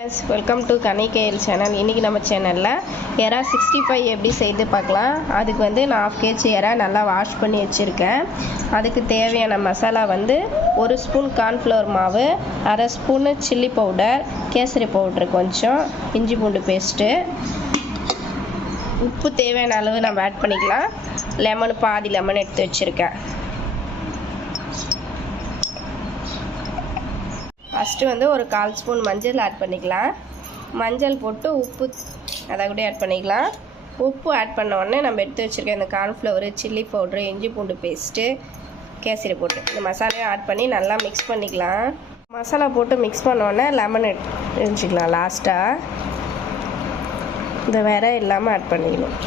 Welcome to கனிகேஎல் channel. இன்றைக்கி நம்ம சேனலில் எறா 65 எப்படி செய்து பார்க்கலாம். அதுக்கு வந்து நான் 1/2 kg எறா நல்லா வாஷ் பண்ணி வச்சுருக்கேன். அதுக்கு தேவையான மசாலா வந்து 1 ஸ்பூன் கார்ன்ஃப்ளவர் மாவு, 1/2 spoon chilli powder, kesari powder கொஞ்சம், இஞ்சி பூண்டு பேஸ்ட்டு, உப்பு தேவையான அளவு நம்ம ஆட் பண்ணிக்கலாம். பாதி லெமன் எடுத்து வச்சுருக்கேன். ஃபஸ்ட்டு வந்து ஒரு 1/4 ஸ்பூன் மஞ்சள் ஆட் பண்ணிக்கலாம். மஞ்சள் போட்டு உப்பு அதை கூட ஆட் பண்ணிக்கலாம். உப்பு ஆட் பண்ண உடனே நம்ம எடுத்து வச்சுருக்க இந்த கார்ன்ஃப்ளவரு, சில்லி பவுட்ரு, இஞ்சி பூண்டு பேஸ்ட்டு, கேசரி போட்டு இந்த மசாலையும் ஆட் பண்ணி நல்லா மிக்ஸ் பண்ணிக்கலாம். மசாலா போட்டு மிக்ஸ் பண்ண உடனே லெமன் எடுத்துக்கலாம். லாஸ்ட்டாக இந்த வேற இல்லாமல் ஆட் பண்ணிக்கணும்.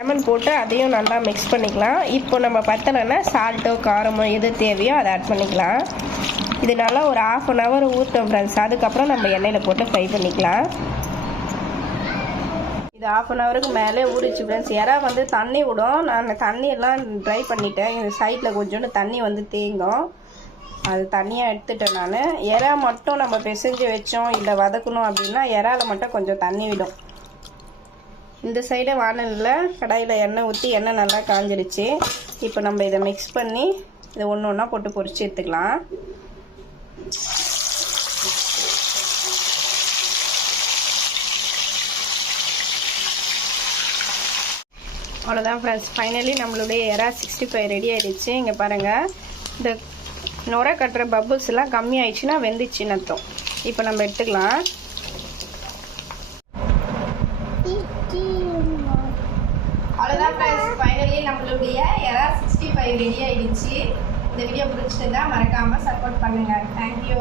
லெமன் போட்டு அதையும் நல்லா மிக்ஸ் பண்ணிக்கலாம். இப்போ நம்ம பத்தலைன்னா சால்ட்டோ காரமோ எது தேவையோ அதை ஆட் பண்ணிக்கலாம். இது நல்லா ஒரு 1/2 hour ஊற்றணும் ஃப்ரெண்ட்ஸ். அதுக்கப்புறம் நம்ம எண்ணெயில் போட்டு ஃப்ரை பண்ணிக்கலாம். இது 1/2 hourக்கு மேலே ஊறிச்சு ஃப்ரெண்ட்ஸ். எறா வந்து தண்ணி விடும். நான் தண்ணியெல்லாம் ட்ரை பண்ணிட்டேன். இந்த சைடில் கொஞ்சோண்டு தண்ணி வந்து தேங்கும். அது தண்ணியாக எடுத்துட்டேன் நான். எறா மட்டும் நம்ம பிசைஞ்சு வச்சோம் இல்லை வதக்கணும் அப்படின்னா எறாவில் மட்டும் கொஞ்சம் தண்ணி விடும். இந்த சைடு வானலில் கடாயில் எண்ணெய் ஊற்றி எண்ணெய் நல்லா காஞ்சிருச்சு. இப்போ நம்ம இதை மிக்ஸ் பண்ணி இதை ஒன்று ஒன்றா போட்டு பொரிச்சு எடுத்துக்கலாம். அவ்வளோதான் ஃப்ரெண்ட்ஸ், ஃபைனலி நம்மளுடைய எறா 65 ரெடி ஆகிடுச்சு. இங்கே பாருங்கள், இந்த நுரை கட்டுற பபுள்ஸ் எல்லாம் கம்மி ஆயிடுச்சுன்னா வெந்துச்சுன்னு அர்த்தம். இப்போ நம்ம எடுத்துக்கலாம். அவ்வளோதான் ஃப்ரெண்ட்ஸ், ஃபைனலி நம்மளுடைய எறா 65 ரெடி ஆகிடுச்சு. இந்த வீடியோ பிடிச்சிருந்தா மறக்காமல் சப்போர்ட் பண்ணுங்கள். தேங்க்யூ.